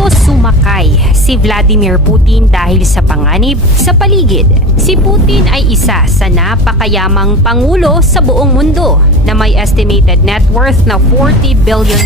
dito sumakay si Vladimir Putin dahil sa panganib sa paligid. Si Putin ay isa sa napakayamang pangulo sa buong mundo na may estimated net worth na $40 billion.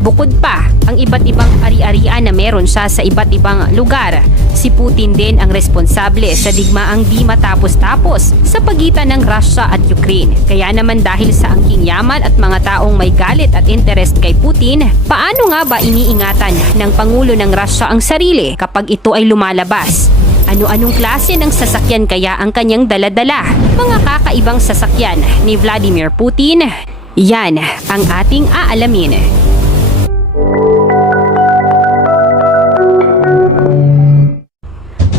Bukod pa, ang iba't ibang ari-arian na meron siya sa iba't ibang lugar. Si Putin din ang responsable sa digmaang di matapos-tapos sa pagitan ng Russia at Ukraine. Kaya naman dahil sa angking yaman at mga taong may galit at interest kay Putin, paano nga ba iniingatan ng Pangulo ng Russia ang sarili kapag ito ay lumalabas? Ano-anong klase ng sasakyan kaya ang kanyang daladala? Mga kakaibang sasakyan ni Vladimir Putin? Yan ang ating aalamin.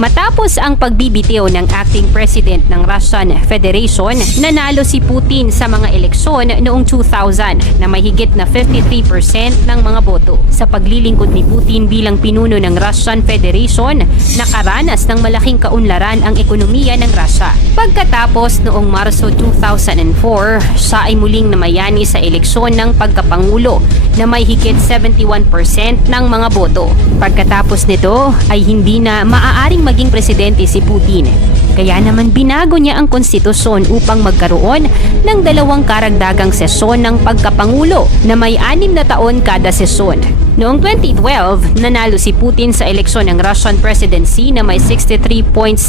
Matapos ang pagbibitiw ng acting president ng Russian Federation, nanalo si Putin sa mga eleksyon noong 2000 na may higit na 53% ng mga boto. Sa paglilingkod ni Putin bilang pinuno ng Russian Federation, nakaranas ng malaking kaunlaran ang ekonomiya ng Russia. Pagkatapos noong Marso 2004, siya ay muling namayani sa eleksyon ng pagkapangulo na may higit 71% ng mga boto. Pagkatapos nito ay hindi na maaaring maging presidente si Putin. Kaya naman binago niya ang konstitusyon upang magkaroon ng 2 karagdagang sesyon ng pagkapangulo na may 6 na taon kada sesyon. Noong 2012, nanalo si Putin sa eleksyon ng Russian presidency na may 63.6%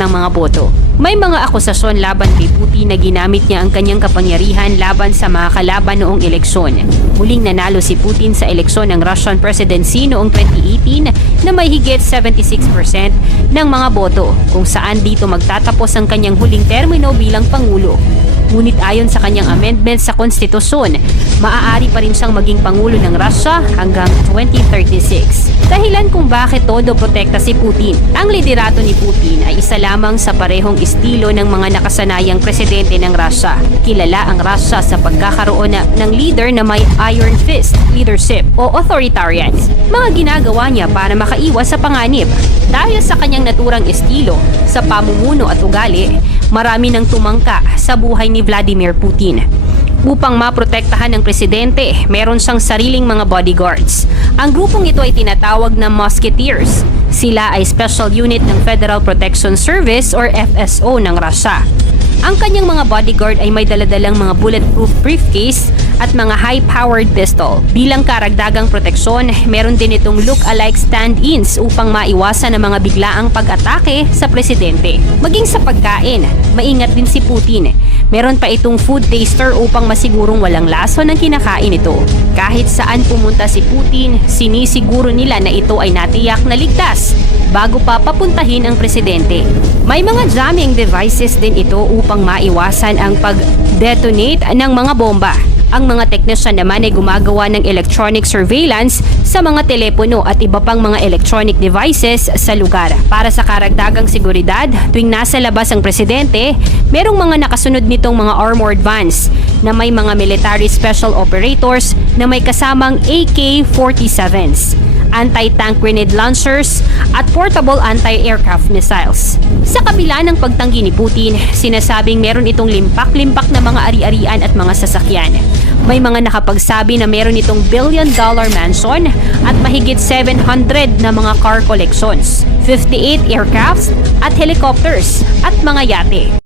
ng mga boto. May mga akusasyon laban kay Putin na ginamit niya ang kanyang kapangyarihan laban sa mga kalaban noong eleksyon. Muling nanalo si Putin sa eleksyon ng Russian presidency noong 2018 na may higit 76% ng mga boto, kung saan dito magtatapos ang kanyang huling termino bilang Pangulo. Ngunit ayon sa kanyang amendment sa konstitusyon, maaari pa rin siyang maging Pangulo ng Russia hanggang 2036. Dahilan kung bakit todo protekta si Putin. Ang liderato ni Putin ay isa lamang sa parehong estilo ng mga nakasanayang presidente ng Russia. Kilala ang Russia sa pagkakaroon ng leader na may iron fist leadership o authoritarian. Mga ginagawa niya para makaiwas sa panganib. Dahil sa kanyang naturang estilo sa pamumuno at ugali, marami nang tumangka sa buhay ni Vladimir Putin. Upang maprotektahan ng presidente, meron siyang sariling mga bodyguards. Ang grupong ito ay tinatawag na Musketeers. Sila ay special unit ng Federal Protection Service or FSO ng Russia. Ang kanyang mga bodyguard ay may daladalang mga bulletproof briefcase at mga high-powered pistol. Bilang karagdagang proteksyon, meron din itong look-alike stand-ins upang maiwasan ang mga biglaang pag-atake sa presidente. Maging sa pagkain, maingat din si Putin. Meron pa itong food taster upang masigurong walang lason ang kinakain ito. Kahit saan pumunta si Putin, sinisiguro nila na ito ay natiyak na ligtas bago pa papuntahin ang presidente. May mga jamming devices din ito upang maiwasan ang pag-detonate ng mga bomba. Ang mga teknisyan naman ay gumagawa ng electronic surveillance sa mga telepono at iba pang mga electronic devices sa lugar. Para sa karagdagang seguridad, tuwing nasa labas ang presidente, merong mga nakasunod nitong mga armored vans na may mga military special operators na may kasamang AK-47s, anti-tank grenade launchers at portable anti-aircraft missiles. Sa kabila ng pagtanggi ni Putin, sinasabing meron itong limpak-limpak na mga ari-arian at mga sasakyan. May mga nakapagsabi na meron itong billion-dollar mansion at mahigit 700 na mga car collections, 58 aircrafts at helicopters at mga yate.